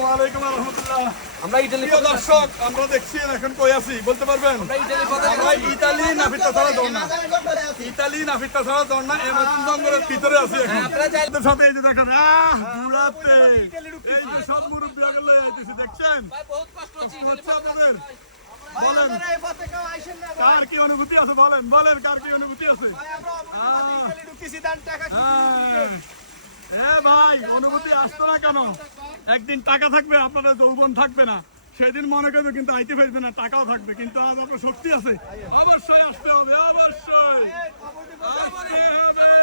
আসসালামু আলাইকুম ওয়া রাহমাতুল্লাহ। আমরা ইতালি প্রিয় দর্শক, আমরা দেখছি এখন কই আছি বলতে পারবেন? আমরা ইতালি নাফিতাছড়া ঝর্ণা। ইতালি নাফিতাছড়া ঝর্ণা এর রত্নগরের ভিতরে আছি এখন। আপনাদের সাথে এই যে দেখেন ঘুরাতে এই যে সব মুরব্বি আগে লই আইতেছি দেখছেন? কষ্ট হচ্ছে আপনাদের? বলেন কার কি অনুভূতি আছে বলেন বলেন কার কি অনুভূতি আছে? এ ভাই অনুভূতি আসতো না কেন? একদিন টাকা থাকবে আপনাদের যৌবন থাকবে না, সেদিন মনে করবে কিন্তু আইতে পারবে না, টাকাও থাকবে কিন্তু আজ আপনার শক্তি আছে, অবশ্যই আসতে হবে, অবশ্যই আসতে হবে,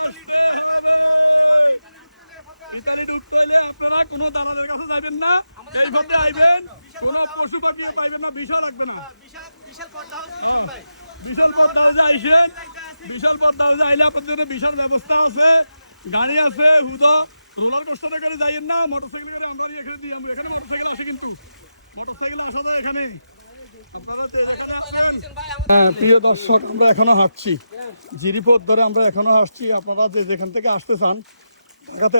আসতে হবে। ইতালি ঢুকতে হইলে আপনারা কোনো দালালের কাছে যাবেন না, এই পথে আইবেন, কোনো পশু পাখিও পাইবেন না, বিষও লাগবে না। বিশাল পদ্মা হাউসে আইসেন, বিশাল পদ্মা হাউসে আইলে আপনাদের জন্য বিশাল ব্যবস্থা আছে, গাড়ি আছে, হুদা রোলার কোস্টারে করে যাইয়েন না, মোটরসাইকেল করে আমরা এখানে দিই, আমরা এখানে মোটরসাইকেল আসে, কিন্তু মোটরসাইকেলে আসা যায় এখানে, আপনারা যেখানে আছেন। হ্যাঁ প্রিয় দর্শক, আমরা এখনো হাঁটছি, জিরিপথ ধরে আমরা এখনো হাঁটছি। আপনারা যেখান থেকে আসতে চান,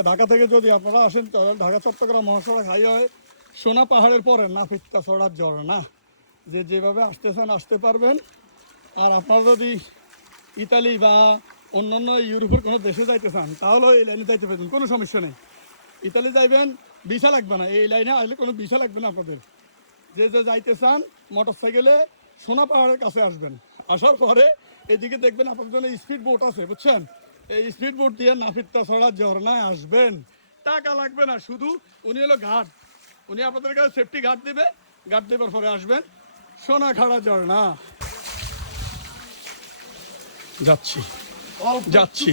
ঢাকা থেকে যদি আপনারা আসেন, ঢাকা চট্টগ্রাম মহাসড়ক হাইওয়ে সোনা পাহাড়ের পরে নাফিতাছড়া ঝর্ণা, যেভাবে আসতে চান আসতে পারবেন। আর আপনারা যদি ইতালি বা অন্যান্য ইউরোপের কোনো দেশে যাইতে চান, তাহলে এই লাইনে যাইতে পারবেন, কোনো সমস্যা নেই। ইতালি যাইবেন, ভিসা লাগবে না, এই লাইনে আসলে কোনো ভিসা লাগবে না আপনাদের। যে যাইতে চান মোটর সাইকেলে সোনা পাহাড়ের কাছে আসবেন, আসার পরে এদিকে দেখবেন আপনাদের জন্য স্পিড বোট আছে, বুঝছেন? এই স্পিড বোট দিয়ে নাফিতাছড়া ঝর্ণায় আসবেন, টাকা লাগবে না, শুধু উনি হলো ঘাট, উনি আপনাদের কাছে সেফটি ঘাট দিবে, ঘাট দেবার পরে আসবেন সোনাখাড়া ঝর্ণা। যাচ্ছি যাচ্ছি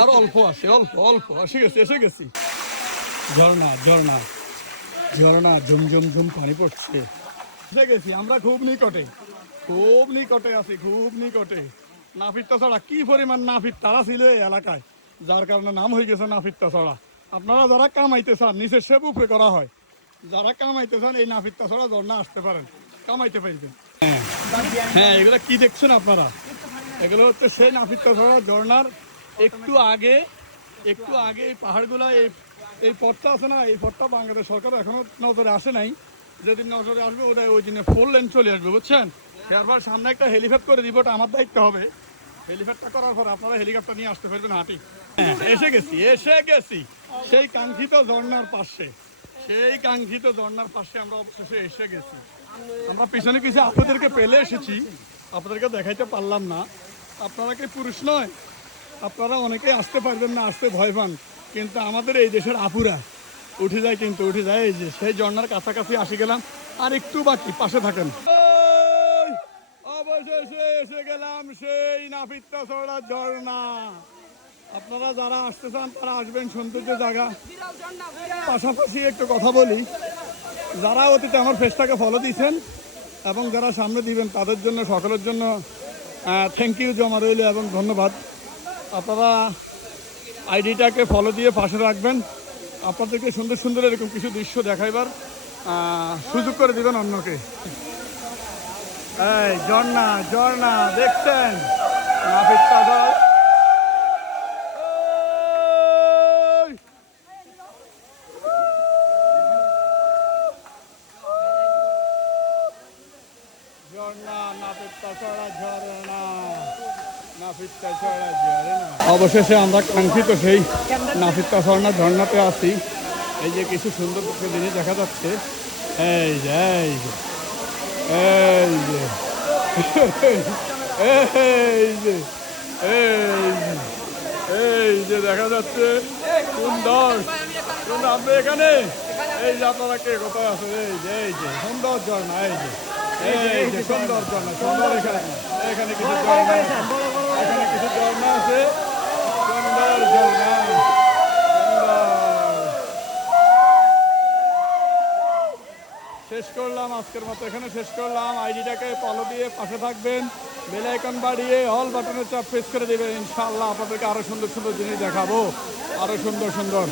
আর অল্প আছে, অল্প অল্প এসে গেছি। ঝর্ণা ঝর্ণা ঝর্ণা ঝুমঝুম ঝুম পানি পড়ছে, এসে গেছি আমরা, খুব নিকটে আছি, খুব নিকটে। নাফিতাছড়া কি পরিমাণ নাফিত্তারা ছিল এই এলাকায়, যার কারণে নাম হয়ে গেছে নাফিতাছড়া। আপনারা যারা কামাইতে চান, নিচের সেব উপরে করা হয়, যারা কামাইতে চান এই নাফিতাছড়া ঝর্ণা আসতে পারেন, কামাইতে পারবেন। হ্যাঁ হ্যাঁ, এগুলো কি দেখছেন আপনারা? এগুলো হচ্ছে সেই নাফিতাছড়া ঝর্ণার একটু আগে এই পাহাড়গুলা, এই পথটা আছে না, এই পথটা বাংলাদেশ সরকার এখনো নজরে আসে নাই, যেদিন নজরে আসবে ওই দিনে 4 লেন চলে আসবে, বুঝছেন? এরপর সামনে একটা হেলিপ্যাড করে দিব, ওটা আমার দায়িত্ব হবে। হেলিপ্যাডটা করার পর আপনারা হেলিকপ্টার নিয়ে আসতে পারবেন হাঁটি। হ্যাঁ এসে গেছি সেই কাঙ্ক্ষিত ঝর্ণার পাশে, আমরা অবশেষে এসে গেছি। আমরা পিছনে আপনাদেরকে পেলে এসেছি, আপনাদেরকে দেখাইতে পারলাম না। আপনারা কি পুরুষ নয়? আপনারা অনেকেই আসতে পারবেন না, আসতে ভয় পান, কিন্তু আমাদের এই দেশের আপুরা উঠে যায়, কিন্তু উঠে যায়। এই যে সেই ঝর্ণার কাছাকাছি আসি গেলাম, আর একটু বাকি, পাশে থাকেন। অবশেষে এসে গেলাম সেই নাফিতাছড়া ঝর্ণা। আপনারা যারা আসতে চান তারা আসবেন, সৌন্দর্য জায়গা। পাশাপাশি একটু কথা বলি, যারা অতীতে আমার পেজটাকে ফলো দিয়েছেন এবং যারা সামনে দিবেন, তাদের জন্য, সকলের জন্য থ্যাংক ইউ জমা রইল এবং ধন্যবাদ। আপনারা আইডিটাকে ফলো দিয়ে পাশে রাখবেন, আপনাদেরকে সুন্দর সুন্দর এরকম কিছু দৃশ্য দেখাইবার সুযোগ করে দিবেন অন্যকে। এই ঝর্ণা দেখছেন, নাফিতাছড়া নাফিতাছড়া ঝর্ণা। অবশেষে আমরা কাঙ্ক্ষিত সেই নাফিতাছড়া ঝর্ণাতে আছি। এই যে কিছু সুন্দর জিনিস দেখা যাচ্ছে, এই যে এই যে এই যে এই যে এই যে এই যে দেখা যাচ্ছে, সুন্দর সুন্দর। আপনি এখানে এই যে আপনারা কে কোথায় আছেন? এই যে সুন্দর ঝর্ণা, এই যে সুন্দর ঝর্ণা, সুন্দর। এখানে কিছু ঝর্ণা আছে, এখানে কিছু ঝর্ণা আছে, সুন্দর ঝর্ণা, সুন্দর। শেষ করলাম আজকের মতো, এখানে শেষ করলাম। আইডিটাকে ফলো দিয়ে পাশে থাকবেন, বেল আইকন বাড়িয়ে অল বাটনের চাপ প্রেস করে দেবেন। ইনশাআল্লাহ আপনাদেরকে আরো সুন্দর সুন্দর জিনিস দেখাবো, আরো সুন্দর সুন্দর।